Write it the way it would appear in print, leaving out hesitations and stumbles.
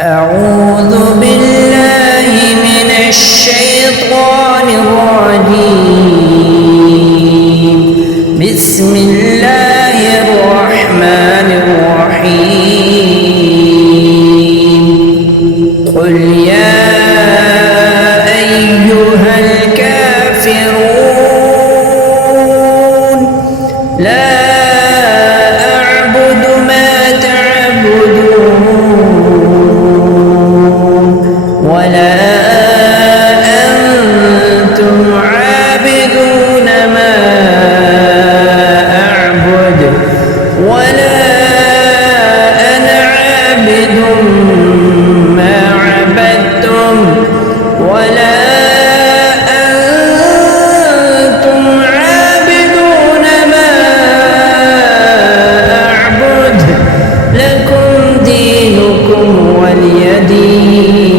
أعوذ بالله من الشيطان الرجيم. بسم الله الرحمن الرحيم. قل يا أيها الكافرون لا أعبد ما تعبدون ولا أنتم عابدون ما أعبد ولا أنا عابد ما عبدتم ولا أنتم عابدون ما أعبد لكم دينكم ولي دين.